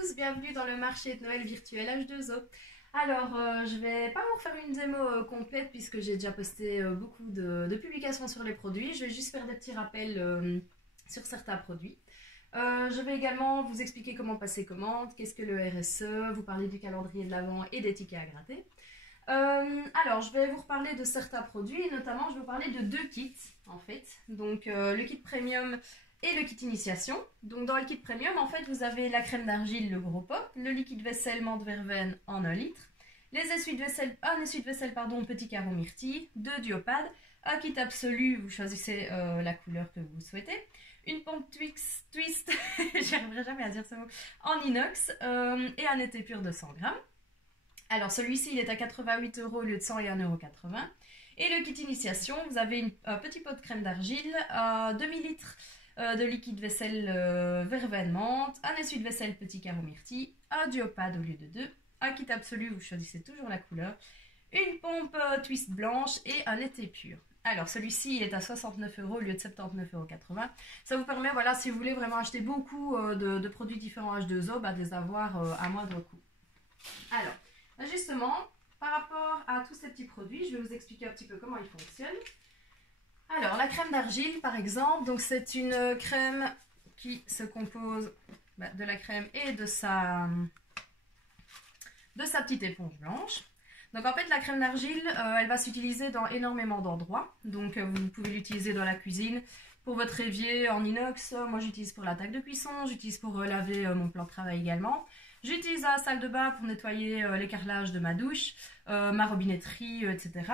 tous, bienvenue dans le marché de Noël virtuel H2O. Alors, je vais pas vous refaire une démo complète puisque j'ai déjà posté beaucoup de publications sur les produits. Je vais juste faire des petits rappels sur certains produits. Je vais également vous expliquer comment passer commande, qu'est-ce que le RSE, vous parler du calendrier de l'Avent et des tickets à gratter. Alors, je vais vous reparler de certains produits, notamment je vais vous parler de deux kits en fait. Donc, le kit premium et le kit initiation. Donc, dans le kit premium, en fait, vous avez la crème d'argile, le gros pot, le liquide vaisselle menthe verveine en 1 litre, les essuie-vaisselle, un essuie-vaisselle, pardon, petit carreau myrtille, 2 diopades, un kit absolu, vous choisissez la couleur que vous souhaitez, une pompe twist, j'arriverai jamais à dire ce mot, en inox et un été pur de 100 grammes. Alors celui-ci il est à 88 € au lieu de 100 et 1,80 €. Et le kit initiation, vous avez un petit pot de crème d'argile, demi-litre de liquide vaisselle verveine menthe, un essuie-vaisselle petit carreau myrtille, un diopade au lieu de 2, un kit absolu, vous choisissez toujours la couleur, une pompe twist blanche et un été pur. Alors celui-ci il est à 69 € au lieu de 79,80 €. Ça vous permet, voilà, si vous voulez vraiment acheter beaucoup de produits différents H2O, de les avoir à moindre coût. Alors, justement, par rapport à tous ces petits produits, je vais vous expliquer un petit peu comment ils fonctionnent. Alors, la crème d'argile, par exemple, donc c'est une crème qui se compose de la crème et de sa petite éponge blanche. Donc en fait, la crème d'argile, elle va s'utiliser dans énormément d'endroits. Donc vous pouvez l'utiliser dans la cuisine, pour votre évier en inox. Moi, j'utilise pour la table de cuisson, j'utilise pour laver mon plan de travail également. J'utilise la salle de bain pour nettoyer les carrelages de ma douche, ma robinetterie, etc.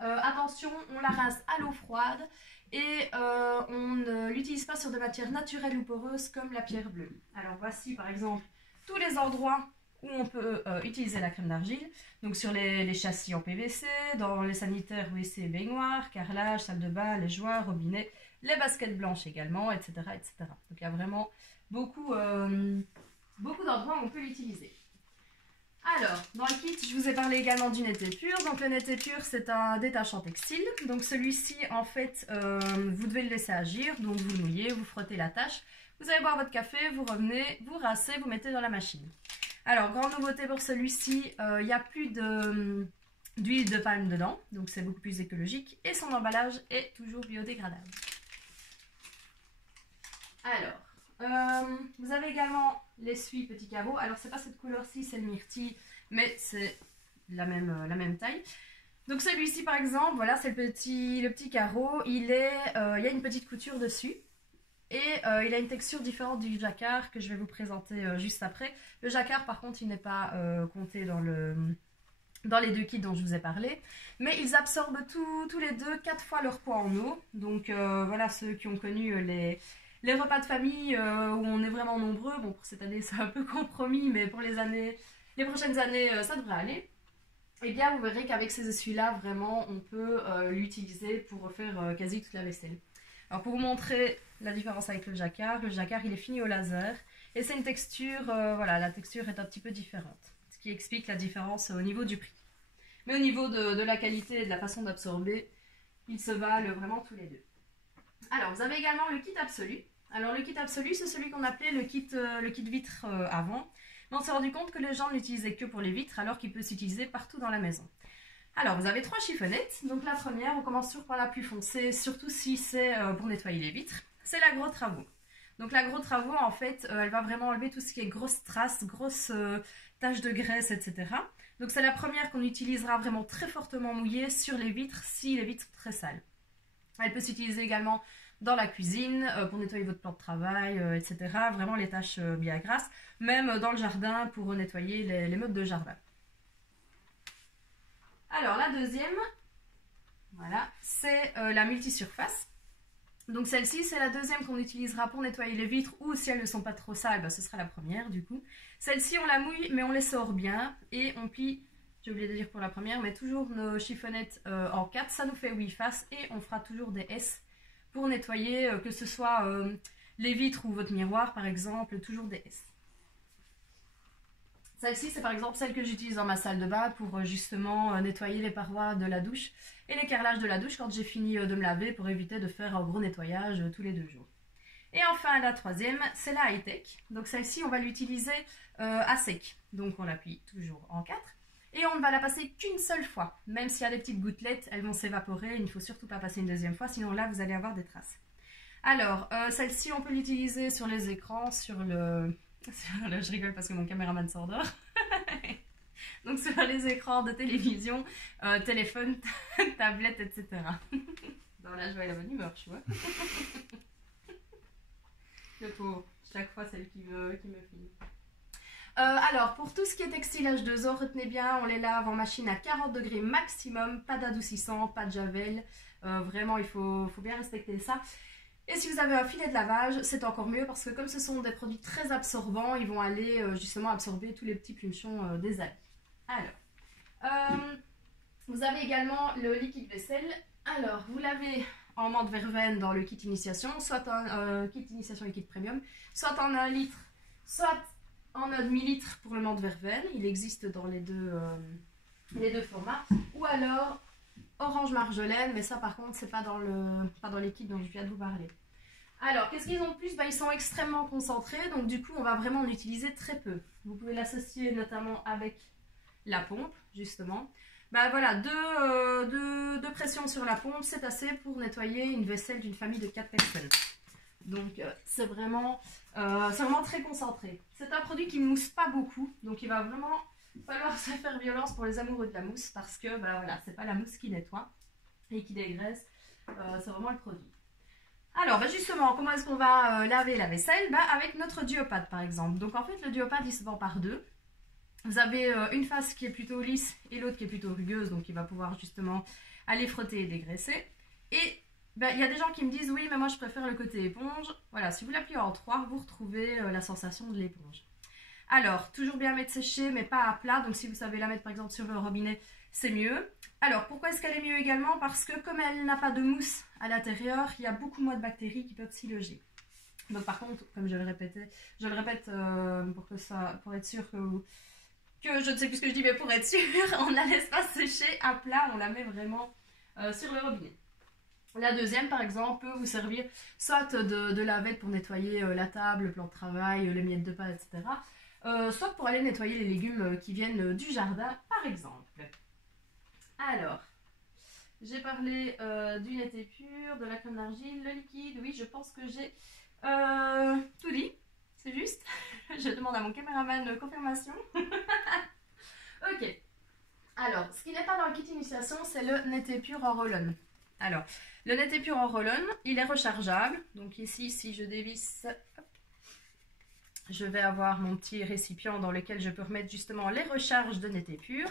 Attention, on la rince à l'eau froide et on ne l'utilise pas sur des matières naturelles ou poreuses comme la pierre bleue. Alors voici par exemple tous les endroits où on peut utiliser la crème d'argile. Donc sur les châssis en PVC, dans les sanitaires WC et baignoires, carrelage, salle de bain, les joints, robinets, les baskets blanches également, etc. etc. Donc il y a vraiment beaucoup d'endroits où on peut l'utiliser. Alors, dans le kit, je vous ai parlé également du netté pur. Donc le netté pur, c'est un détachant textile. Donc celui-ci, en fait, vous devez le laisser agir. Donc vous le mouillez, vous frottez la tache. Vous allez boire votre café, vous revenez, vous rincez, vous mettez dans la machine. Alors, grande nouveauté pour celui-ci, il n'y a plus d'huile de palme dedans. Donc c'est beaucoup plus écologique. Et son emballage est toujours biodégradable. Alors, vous avez également l'essuie petit carreau. Alors c'est pas cette couleur-ci, c'est le myrtille, mais c'est la même taille. Donc celui-ci par exemple, voilà, c'est le petit carreau. Il y a une petite couture dessus. Et il a une texture différente du jacquard que je vais vous présenter juste après. Le jacquard par contre il n'est pas compté dans les deux kits dont je vous ai parlé. Mais ils absorbent tous les deux 4 fois leur poids en eau. Donc voilà, ceux qui ont connu les repas de famille où on est vraiment nombreux, bon pour cette année c'est un peu compromis, mais pour les prochaines années ça devrait aller. Et bien vous verrez qu'avec ces essuies-là, vraiment on peut l'utiliser pour refaire quasi toute la vaisselle. Alors pour vous montrer la différence avec le jacquard il est fini au laser et c'est une texture, voilà, la texture est un petit peu différente. Ce qui explique la différence au niveau du prix. Mais au niveau de la qualité et de la façon d'absorber, ils se valent vraiment tous les deux. Alors, vous avez également le kit absolu. Alors, le kit absolu, c'est celui qu'on appelait le kit vitre avant. Mais on s'est rendu compte que les gens ne l'utilisaient que pour les vitres, alors qu'il peut s'utiliser partout dans la maison. Alors, vous avez 3 chiffonnettes. Donc, la première, on commence toujours par la plus foncée, surtout si c'est pour nettoyer les vitres. C'est la gros travaux. Donc, la gros travaux, en fait, elle va vraiment enlever tout ce qui est grosses traces, grosses taches de graisse, etc. Donc, c'est la première qu'on utilisera vraiment très fortement mouillée sur les vitres, si les vitres sont très sales. Elle peut s'utiliser également dans la cuisine, pour nettoyer votre plan de travail, etc. Vraiment les tâches bien grasses. Même dans le jardin pour nettoyer les meubles de jardin. Alors la deuxième, voilà, c'est la multisurface. Donc celle-ci, c'est la deuxième qu'on utilisera pour nettoyer les vitres ou si elles ne sont pas trop sales, ce sera la première du coup. Celle-ci, on la mouille mais on les sort bien et on plie. J'ai oublié de dire pour la première, mais toujours nos chiffonnettes en 4, ça nous fait 8 faces et on fera toujours des S pour nettoyer, que ce soit les vitres ou votre miroir par exemple, toujours des S. Celle-ci, c'est par exemple celle que j'utilise dans ma salle de bain pour justement nettoyer les parois de la douche et les carrelages de la douche quand j'ai fini de me laver pour éviter de faire un gros nettoyage tous les 2 jours. Et enfin, la troisième, c'est la high-tech. Donc celle-ci, on va l'utiliser à sec. Donc on l'appuie toujours en 4. Et on ne va la passer qu'une seule fois. Même s'il y a des petites gouttelettes, elles vont s'évaporer. Il ne faut surtout pas passer une deuxième fois, sinon là, vous allez avoir des traces. Alors, celle-ci, on peut l'utiliser sur les écrans, je rigole parce que mon caméraman s'endort. Donc sur les écrans de télévision, téléphone, tablette, etc. Dans la joie et la bonne humeur, tu vois. Le pauvre, chaque fois celle qui me filme. Alors, pour tout ce qui est textile H2O, retenez bien, on les lave en machine à 40 degrés maximum, pas d'adoucissant, pas de javel. Vraiment, il faut bien respecter ça. Et si vous avez un filet de lavage, c'est encore mieux parce que comme ce sont des produits très absorbants, ils vont aller justement absorber tous les petits pluchons des habits. Alors, vous avez également le liquide vaisselle. Alors, vous l'avez en menthe verveine dans le kit initiation, soit en kit initiation et kit premium, soit en 1 litre, soit en 1 demi-litre pour le menthe verveine. Il existe dans les deux formats. Ou alors orange marjolaine, mais ça par contre c'est pas dans les kits dont je viens de vous parler. Alors qu'est-ce qu'ils ont de plus? Ils sont extrêmement concentrés, donc du coup on va vraiment en utiliser très peu. Vous pouvez l'associer notamment avec la pompe justement. Voilà, deux pressions sur la pompe, c'est assez pour nettoyer une vaisselle d'une famille de 4 personnes. Donc c'est vraiment très concentré. C'est un produit qui ne mousse pas beaucoup, donc il va vraiment falloir se faire violence pour les amoureux de la mousse parce que voilà, c'est pas la mousse qui nettoie et qui dégraisse, c'est vraiment le produit. Alors justement, comment est-ce qu'on va laver la vaisselle? Avec notre duopad par exemple. Donc en fait le duopad il se vend par deux. Vous avez une face qui est plutôt lisse et l'autre qui est plutôt rugueuse, donc il va pouvoir justement aller frotter et dégraisser. Et il y a des gens qui me disent oui mais moi je préfère le côté éponge. Voilà, si vous l'appliquez en 3, vous retrouvez la sensation de l'éponge. Alors, toujours bien mettre sécher, mais pas à plat. Donc, si vous savez la mettre par exemple sur le robinet, c'est mieux. Alors, pourquoi est-ce qu'elle est mieux également? Parce que comme elle n'a pas de mousse à l'intérieur, il y a beaucoup moins de bactéries qui peuvent s'y loger. Donc, par contre, comme je le répète pour être sûr que je ne sais plus ce que je dis, mais pour être sûr, on ne la laisse pas sécher à plat, on la met vraiment sur le robinet. La deuxième, par exemple, peut vous servir soit de lavette pour nettoyer la table, le plan de travail, les miettes de pain, etc. Soit pour aller nettoyer les légumes qui viennent du jardin, par exemple. Alors, j'ai parlé du Nété Pur, de la crème d'argile, le liquide. Oui, je pense que j'ai tout dit. C'est juste. Je demande à mon caméraman confirmation. Ok. Alors, ce qui n'est pas dans le kit initiation, c'est le Nété Pur en roll-on. Alors, le Nété Pur en roll-on, il est rechargeable. Donc ici, si je dévisse, hop, je vais avoir mon petit récipient dans lequel je peux remettre justement les recharges de Nété Pur.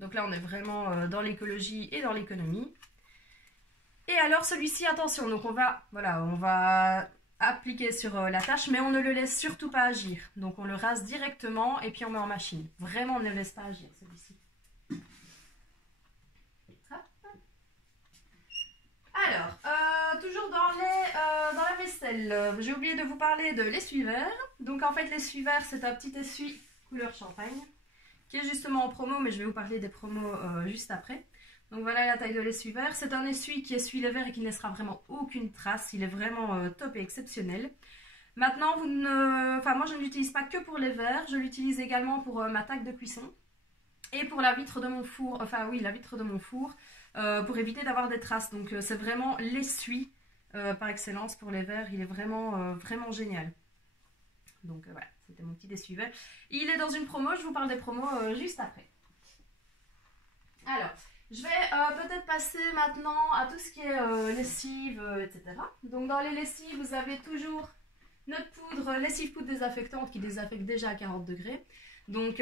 Donc là, on est vraiment dans l'écologie et dans l'économie. Et alors, celui-ci, attention, donc on va appliquer sur la tâche, mais on ne le laisse surtout pas agir. Donc on le rase directement et puis on met en machine. Vraiment, on ne le laisse pas agir, celui-ci. Alors, toujours dans la vaisselle, j'ai oublié de vous parler de l'essuie-verre. Donc en fait, l'essuie-verre, c'est un petit essuie couleur champagne qui est justement en promo, mais je vais vous parler des promos juste après. Donc voilà la taille de l'essuie-verre. C'est un essuie qui essuie les verres et qui ne laissera vraiment aucune trace. Il est vraiment top et exceptionnel. Maintenant, moi je ne l'utilise pas que pour les verres, je l'utilise également pour ma table de cuisson et pour la vitre de mon four, la vitre de mon four, pour éviter d'avoir des traces. Donc c'est vraiment l'essuie par excellence pour les verres, il est vraiment, vraiment génial. Donc voilà, c'était mon petit essuie-verre. Il est dans une promo, je vous parle des promos juste après. Alors, je vais peut-être passer maintenant à tout ce qui est lessive, etc. Donc dans les lessives, vous avez toujours notre poudre, lessive poudre désinfectante qui désinfecte déjà à 40 degrés. Donc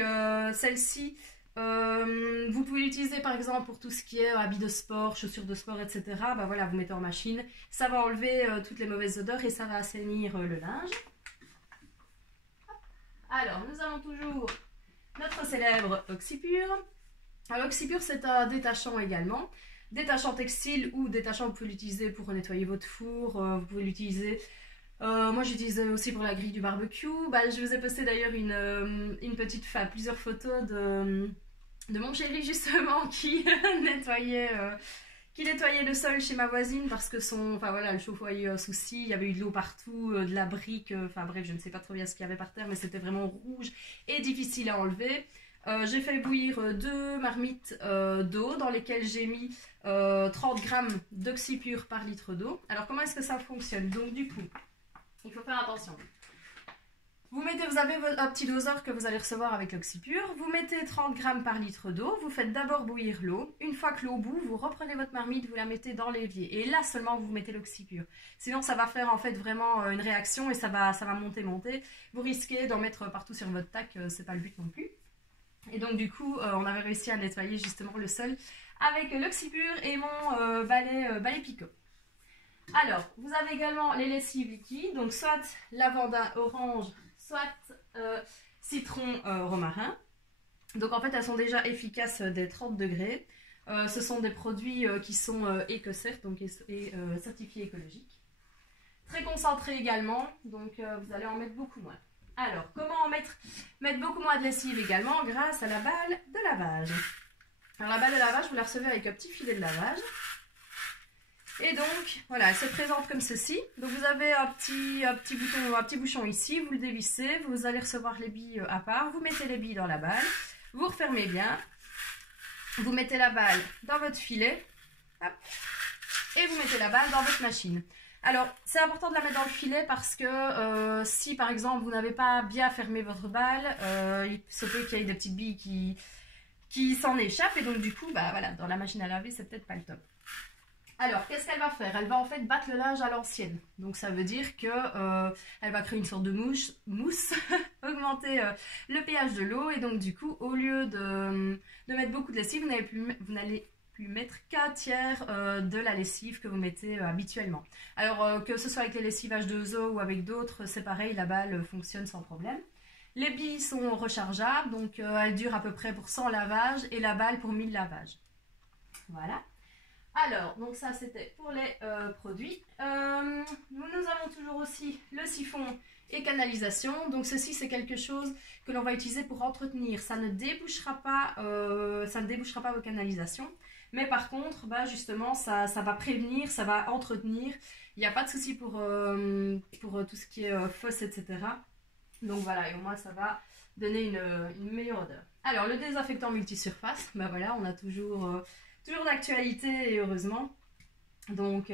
celle-ci, vous pouvez l'utiliser par exemple pour tout ce qui est habits de sport, chaussures de sport, etc. Voilà, vous mettez en machine, ça va enlever toutes les mauvaises odeurs et ça va assainir le linge. Alors, nous avons toujours notre célèbre Oxypure. Alors, Oxypure, c'est un détachant également. Détachant textile ou détachant, vous pouvez l'utiliser pour nettoyer votre four. Vous pouvez l'utiliser... moi, j'utilise aussi pour la grille du barbecue. Je vous ai posté d'ailleurs plusieurs photos de mon chéri, justement, qui qui nettoyait le sol chez ma voisine parce que le chauffe-eau a eu un souci, il y avait eu de l'eau partout, de la brique, enfin bref, je ne sais pas trop bien ce qu'il y avait par terre, mais c'était vraiment rouge et difficile à enlever. J'ai fait bouillir 2 marmites d'eau dans lesquelles j'ai mis 30 grammes d'oxypure par litre d'eau. Alors comment est-ce que ça fonctionne? Donc du coup, il faut faire attention. Vous avez un petit doseur que vous allez recevoir avec l'oxypure. Vous mettez 30 grammes par litre d'eau. Vous faites d'abord bouillir l'eau. Une fois que l'eau bout, vous reprenez votre marmite, vous la mettez dans l'évier. Et là seulement, vous mettez l'oxypure. Sinon, ça va faire en fait vraiment une réaction et ça va monter. Vous risquez d'en mettre partout sur votre tac. C'est pas le but non plus. Et donc du coup, on avait réussi à nettoyer justement le sol avec l'oxypure et mon balai Picot. Alors, vous avez également les lessives liquides. Donc soit lavanda orange, soit citron romarin. Donc en fait elles sont déjà efficaces dès 30 degrés. Ce sont des produits qui sont EcoCert, donc certifiés écologiques. Très concentrés également, donc vous allez en mettre beaucoup moins. Alors comment mettre beaucoup moins de lessive également? Grâce à la balle de lavage. Alors la balle de lavage, vous la recevez avec un petit filet de lavage. Et donc, voilà, elle se présente comme ceci. Donc vous avez un petit bouchon ici, vous le dévissez, vous allez recevoir les billes à part, vous mettez les billes dans la balle, vous refermez bien, vous mettez la balle dans votre filet, hop, et vous mettez la balle dans votre machine. Alors, c'est important de la mettre dans le filet parce que si par exemple vous n'avez pas bien fermé votre balle, il se peut qu'il y ait des petites billes qui s'en échappent et donc du coup, bah voilà, dans la machine à laver, c'est peut-être pas le top. Alors, qu'est-ce qu'elle va faire? Elle va en fait battre le linge à l'ancienne. Donc, ça veut dire que elle va créer une sorte de mousse, augmenter le pH de l'eau. Et donc, du coup, au lieu de mettre beaucoup de lessive, vous n'allez plus mettre qu'un tiers de la lessive que vous mettez habituellement. Alors, que ce soit avec les lessives H2O ou avec d'autres, c'est pareil, la balle fonctionne sans problème. Les billes sont rechargeables, donc elles durent à peu près pour 100 lavages et la balle pour 1000 lavages. Voilà. Alors, donc ça c'était pour les produits. Nous avons toujours aussi le siphon et canalisation. Donc ceci c'est quelque chose que l'on va utiliser pour entretenir. Ça ne débouchera pas vos canalisations. Mais par contre, bah, justement, ça va prévenir, ça va entretenir. Il n'y a pas de souci pour tout ce qui est fosse, etc. Donc voilà, et au moins ça va donner une meilleure odeur. Alors, le désinfectant multisurface, bah voilà, on a toujours d'actualité et heureusement. Donc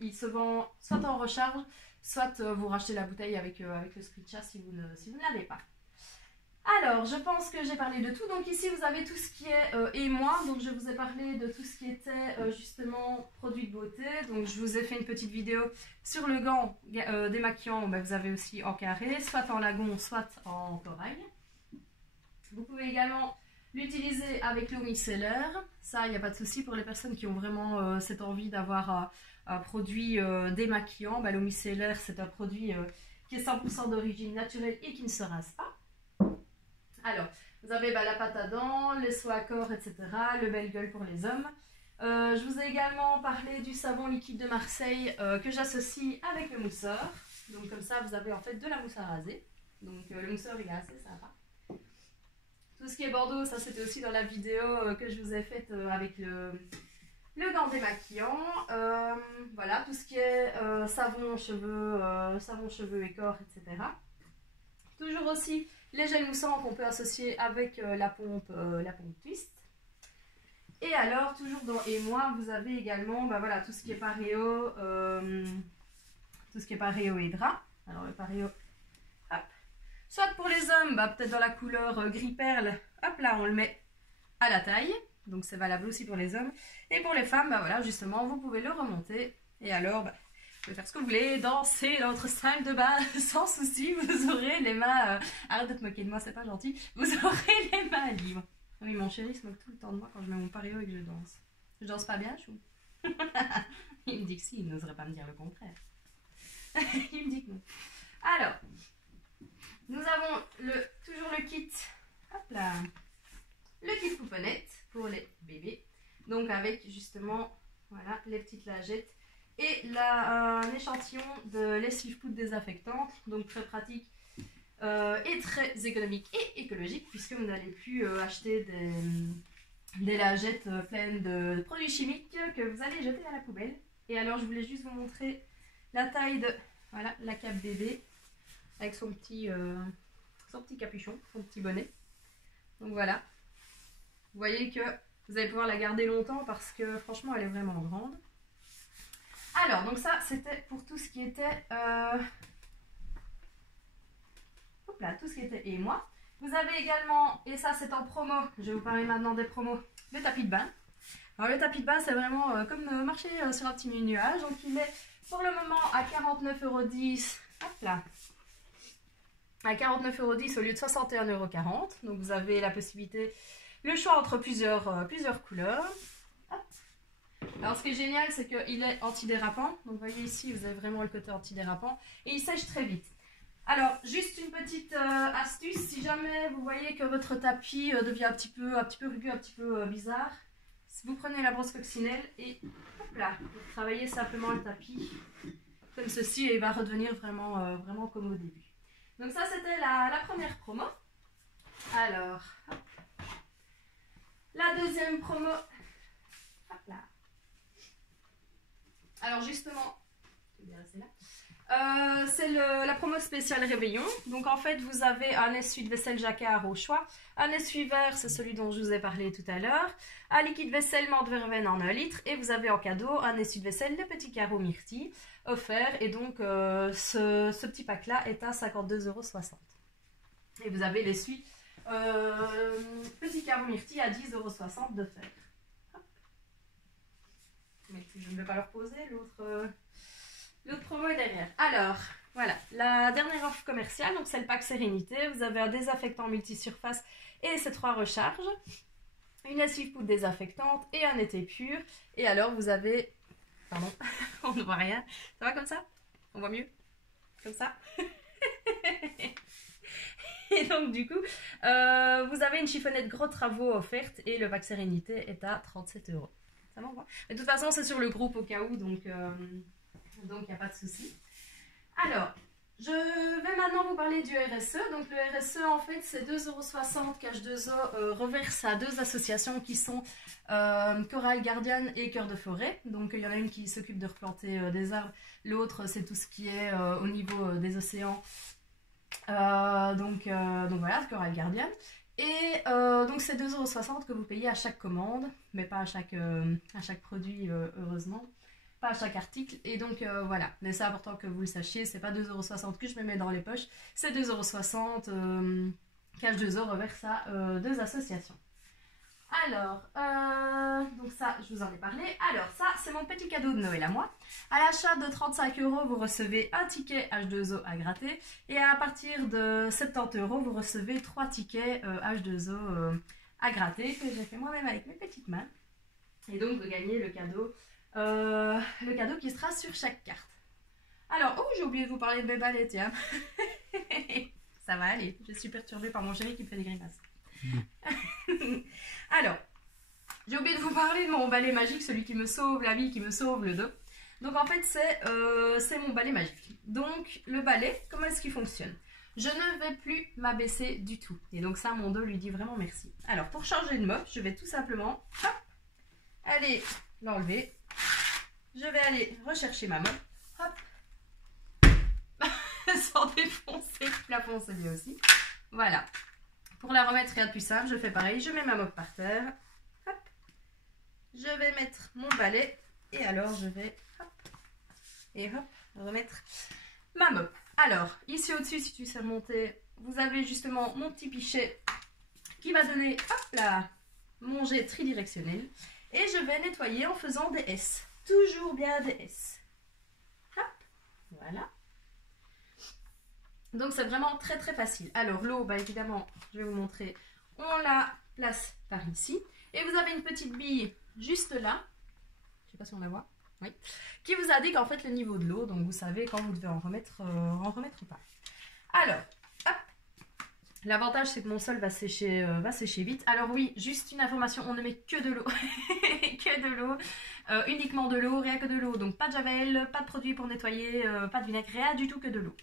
il se vend soit en recharge, soit vous rachetez la bouteille avec le Sriracha si vous ne l'avez pas. Alors je pense que j'ai parlé de tout. Donc ici vous avez tout ce qui est émoi. Donc je vous ai parlé de tout ce qui était justement produits de beauté. Donc je vous ai fait une petite vidéo sur le gant démaquillant. Vous avez aussi en carré, soit en lagon, soit en corail. Vous pouvez également l'utiliser avec l'eau micellaire, ça il n'y a pas de souci pour les personnes qui ont vraiment cette envie d'avoir un produit démaquillant. L'eau micellaire c'est un produit qui est 100% d'origine naturelle et qui ne se rase pas. Alors, vous avez la pâte à dents, les soins à corps, etc. Le belle gueule pour les hommes. Je vous ai également parlé du savon liquide de Marseille que j'associe avec le mousseur. Donc comme ça vous avez en fait de la mousse à raser. Donc le mousseur il est assez sympa. Tout ce qui est Bordeaux, ça c'était aussi dans la vidéo que je vous ai faite avec le gant démaquillant. Voilà, tout ce qui est savon, cheveux et corps, etc. Toujours aussi les gels moussants qu'on peut associer avec la pompe twist. Et alors, toujours dans émoi, vous avez également voilà, tout ce qui est paréo, et drap. Alors le paréo, hop. Soit pour les hommes, peut-être dans la couleur gris perle, hop là, on le met à la taille. Donc c'est valable aussi pour les hommes. Et pour les femmes, voilà, justement, vous pouvez le remonter. Et alors, vous pouvez faire ce que vous voulez, danser dans votre salle de bain sans souci. Vous aurez les mains... arrête de te moquer de moi, c'est pas gentil. Vous aurez les mains libres. Oui, mon chéri se moque tout le temps de moi quand je mets mon paréo et que je danse. Je danse pas bien, chou? Il me dit que si, il n'oserait pas me dire le contraire. Il me dit que non. Alors... nous avons toujours le kit, hop là, le kit pouponnette pour les bébés. Donc avec justement, voilà, les petites lingettes et un échantillon de lessive poudre désinfectante. Donc très pratique et très économique et écologique puisque vous n'allez plus acheter des lingettes pleines de produits chimiques que vous allez jeter à la poubelle. Et alors je voulais juste vous montrer la taille de voilà, la cape bébé avec son petit capuchon, son petit bonnet. Donc voilà, vous voyez que vous allez pouvoir la garder longtemps parce que franchement elle est vraiment grande. Alors donc ça c'était pour tout ce qui était hop là, tout ce qui était émoi. Vous avez également, et ça c'est en promo, je vais vous parler maintenant des promos, le tapis de bain. Alors le tapis de bain c'est vraiment comme marcher sur un petit nuage, donc il est pour le moment à 49,10 €, hop là, à 49,10 € au lieu de 61,40 €. Donc vous avez la possibilité, le choix entre plusieurs couleurs. Hop. Alors ce qui est génial c'est qu'il est antidérapant, donc vous voyez ici vous avez vraiment le côté antidérapant et il sèche très vite. Alors, juste une petite astuce, si jamais vous voyez que votre tapis devient un petit peu rugueux, un petit peu bizarre, vous prenez la brosse coccinelle et hop là, vous travaillez simplement le tapis comme ceci et il va redevenir vraiment comme au début. Donc ça c'était la première promo. Alors, hop. La deuxième promo, hop là. Alors justement, je vais rester là. C'est la promo spéciale réveillon. Donc en fait vous avez un essuie-vaisselle jacquard au choix, un essuie-verre, c'est celui dont je vous ai parlé tout à l'heure, un liquide vaisselle menthe verveine en 1 litre et vous avez en cadeau un essuie-vaisselle de petits carreaux myrtille offert et donc ce petit pack là est à 52,60 €. Et vous avez l'essuie petit carreau myrtille à 10,60 € de fer. Mais je ne vais pas le reposer, l'autre promo est derrière. Alors, voilà, la dernière offre commerciale, donc c'est le pack Sérénité. Vous avez un désaffectant multisurface et ses 3 recharges, une lessive-poudre désinfectante et un été pur. Et alors, vous avez... Pardon, on ne voit rien. Ça va comme ça? On voit mieux? Comme ça? Et donc, du coup, vous avez une chiffonnette gros travaux offerte et le pack Sérénité est à 37 €. Ça m'envoie. Mais de toute façon, c'est sur le groupe au cas où, donc il n'y a pas de souci. Alors, je vais maintenant vous parler du RSE. Donc le RSE, en fait, c'est 2,60 € qu'H2O reverse à 2 associations qui sont Corail Guardian et Cœur de Forêt. Donc il y en a une qui s'occupe de replanter des arbres, l'autre c'est tout ce qui est au niveau des océans. Donc voilà, Corail Guardian. Et donc c'est 2,60 € que vous payez à chaque commande, mais pas à chaque produit, heureusement. Pas à chaque article. Et donc voilà, mais c'est important que vous le sachiez, c'est pas 2,60 € que je me mets dans les poches, c'est 2,60 € qu'H2O reverse à 2 associations. Alors, donc ça, je vous en ai parlé. Alors, ça, c'est mon petit cadeau de Noël à moi. À l'achat de 35 €, vous recevez un ticket H2O à gratter. Et à partir de 70 €, vous recevez 3 tickets H2O à gratter que j'ai fait moi-même avec mes petites mains. Et donc, vous gagnez le cadeau qui sera sur chaque carte. Alors, oh, j'ai oublié de vous parler de mes balais, tiens. Ça va aller, je suis perturbée par mon chéri qui me fait des grimaces. Alors, j'ai oublié de vous parler de mon balai magique, celui qui me sauve la vie, qui me sauve le dos. Donc en fait, c'est mon balai magique. Donc, le balai, comment est-ce qu'il fonctionne? Je ne vais plus m'abaisser du tout. Et donc ça, mon dos lui dit vraiment merci. Alors, pour changer de mop, je vais tout simplement hop, aller l'enlever. Je vais aller rechercher ma mop. Hop. Sans défoncer le plafond, c'est bien aussi. Voilà. Pour la remettre, rien de plus simple, je fais pareil. Je mets ma mop par terre. Hop. Je vais mettre mon balai. Et alors, je vais hop. Et hop, remettre ma mop. Alors, ici au-dessus, si tu sais monter, vous avez justement mon petit pichet qui va donner, hop là, mon jet tridirectionnel. Et je vais nettoyer en faisant des S. Toujours bien des S. Hop, voilà. Donc c'est vraiment très très facile. Alors l'eau, bah évidemment, je vais vous montrer. On la place par ici. Et vous avez une petite bille juste là. Je ne sais pas si on la voit. Oui. Qui vous indique en fait le niveau de l'eau. Donc vous savez quand vous devez en remettre ou pas. Alors, hop. L'avantage c'est que mon sol va sécher vite. Alors oui, juste une information, on ne met que de l'eau. Que de l'eau. Uniquement de l'eau, rien que de l'eau. Donc pas de javel, pas de produit pour nettoyer, pas de vinaigre, rien du tout que de l'eau.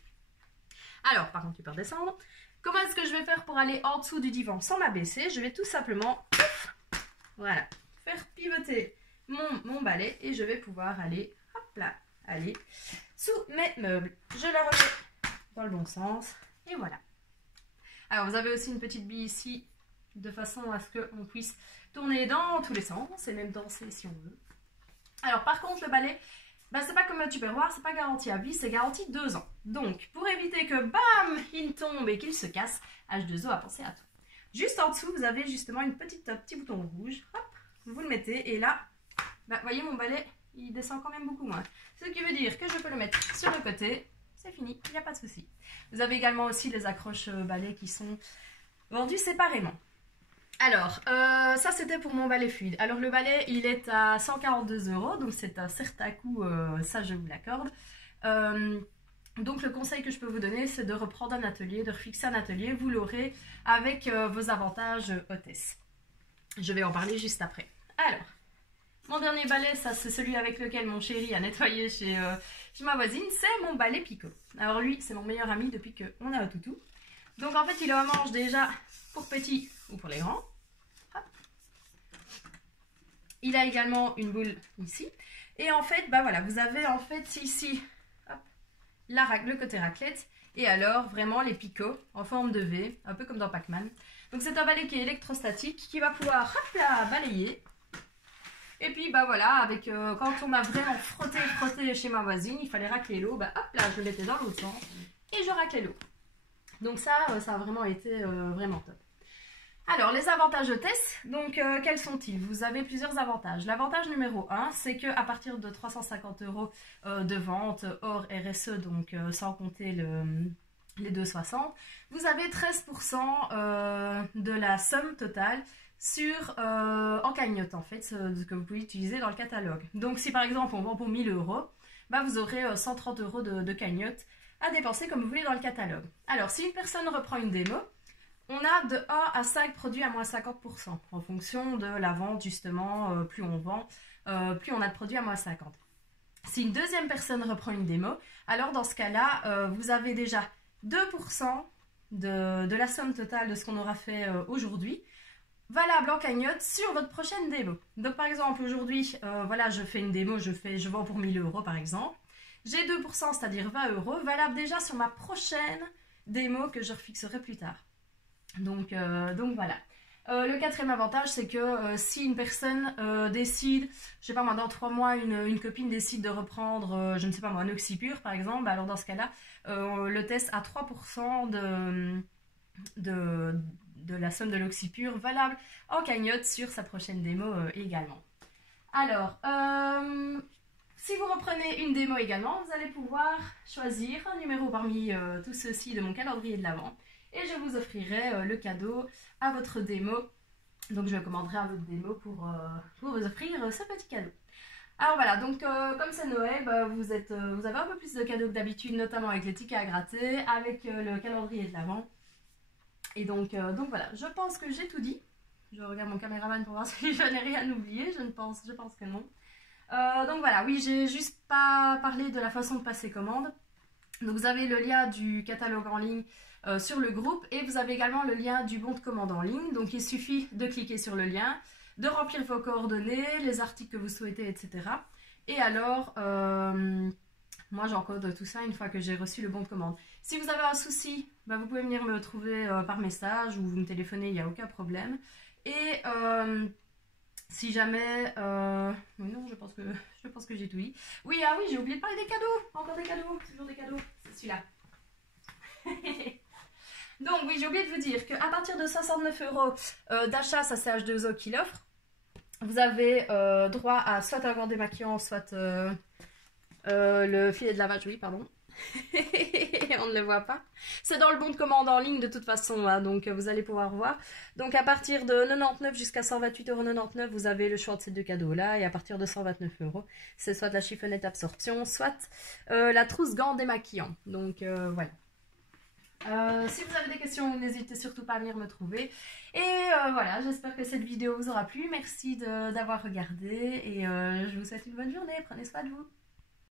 Alors, par contre, tu peux redescendre. Comment est-ce que je vais faire pour aller en dessous du divan sans m'abaisser? Je vais tout simplement voilà, faire pivoter mon balai et je vais pouvoir aller, hop là, aller sous mes meubles. Je la remets dans le bon sens et voilà. Alors vous avez aussi une petite bille ici de façon à ce qu'on puisse tourner dans tous les sens et même danser si on veut. Alors par contre le balai, bah, c'est pas comme un tupperware, c'est pas garanti à vie, c'est garanti 2 ans. Donc pour éviter que bam, il tombe et qu'il se casse, H2O a pensé à tout. Juste en dessous, vous avez justement un petit bouton rouge. Hop, vous le mettez et là, bah, voyez mon balai, il descend quand même beaucoup moins. Ce qui veut dire que je peux le mettre sur le côté. C'est fini, il n'y a pas de souci. Vous avez également aussi les accroches balais qui sont vendus séparément. Alors, ça c'était pour mon balai fluide. Alors le balai, il est à 142 €, donc c'est un certain coût, ça je vous l'accorde. Donc le conseil que je peux vous donner, c'est de reprendre un atelier, de refixer un atelier. Vous l'aurez avec vos avantages hôtesse. Je vais en parler juste après. Alors, mon dernier balai, ça c'est celui avec lequel mon chéri a nettoyé chez ma voisine, c'est mon balai Picot. Alors lui, c'est mon meilleur ami depuis qu'on a un toutou. Donc en fait, il en mange déjà pour petits ou pour les grands. Hop. Il a également une boule ici. Et en fait, bah voilà, vous avez en fait ici hop, le côté raclette. Et alors, vraiment les picots en forme de V, un peu comme dans Pac-Man. Donc c'est un balai qui est électrostatique, qui va pouvoir hop là, balayer. Et puis bah voilà, avec quand on a vraiment frotté chez ma voisine, il fallait racler l'eau, bah hop là, je le mettais dans l'autre sens et je raclais l'eau. Donc ça a vraiment été vraiment top. Alors les avantages de test, donc quels sont-ils? Vous avez plusieurs avantages. L'avantage numéro 1, c'est qu'à partir de 350 € de vente hors RSE, donc sans compter les 2,60, vous avez 13% de la somme totale en cagnotte en fait, ce que vous pouvez utiliser dans le catalogue. Donc si par exemple on vend pour 1000 €, bah, vous aurez 130 € de cagnotte à dépenser comme vous voulez dans le catalogue. Alors si une personne reprend une démo, on a de 1 à 5 produits à moins 50% en fonction de la vente justement, plus on vend, plus on a de produits à moins 50%. Si une deuxième personne reprend une démo, alors dans ce cas-là, vous avez déjà 2% de la somme totale de ce qu'on aura fait aujourd'hui, valable en cagnotte sur votre prochaine démo. Donc par exemple aujourd'hui, voilà, je fais une démo, je vends pour 1000 € par exemple. J'ai 2%, c'est-à-dire 20 €, valable déjà sur ma prochaine démo que je refixerai plus tard. Donc voilà. Le quatrième avantage, c'est que si une personne décide, je sais pas moi, dans 3 mois, une copine décide de reprendre, je ne sais pas moi, un oxypure par exemple, alors dans ce cas-là, le test a 3% de la somme de l'oxypure valable en cagnotte sur sa prochaine démo également. Alors, si vous reprenez une démo également, vous allez pouvoir choisir un numéro parmi tous ceux-ci de mon calendrier de l'Avent et je vous offrirai le cadeau à votre démo. Donc je commanderai à votre démo pour vous offrir ce petit cadeau. Alors voilà, donc comme c'est Noël, bah, vous avez un peu plus de cadeaux que d'habitude, notamment avec les tickets à gratter, avec le calendrier de l'Avent. Et donc voilà, je pense que j'ai tout dit. Je regarde mon caméraman pour voir si je n'ai rien oublié, je pense que non. Donc voilà, oui, j'ai juste pas parlé de la façon de passer commande. Donc vous avez le lien du catalogue en ligne sur le groupe et vous avez également le lien du bon de commande en ligne. Donc il suffit de cliquer sur le lien, de remplir vos coordonnées, les articles que vous souhaitez, etc. Et alors, moi j'encode tout ça une fois que j'ai reçu le bon de commande. Si vous avez un souci, bah, vous pouvez venir me trouver par message ou vous me téléphonez, il n'y a aucun problème. Et si jamais... oui, non, je pense que j'ai tout dit. Oui, ah oui, j'ai oublié de parler des cadeaux. Encore des cadeaux, toujours des cadeaux. C'est celui-là. Donc oui, j'ai oublié de vous dire qu'à partir de 69 € d'achat, ça c'est H2O qui l'offre. Vous avez droit à soit un gant démaquillant, soit le filet de lavage, oui, pardon. On ne le voit pas. C'est dans le bon de commande en ligne de toute façon, hein, donc vous allez pouvoir voir. Donc à partir de 99 jusqu'à 128,99 €, vous avez le choix de ces deux cadeaux là. Et à partir de 129 €, c'est soit la chiffonnette absorption, soit la trousse gant démaquillant. Donc voilà. Si vous avez des questions, n'hésitez surtout pas à venir me trouver. Et voilà, j'espère que cette vidéo vous aura plu. Merci d'avoir regardé et je vous souhaite une bonne journée. Prenez soin de vous.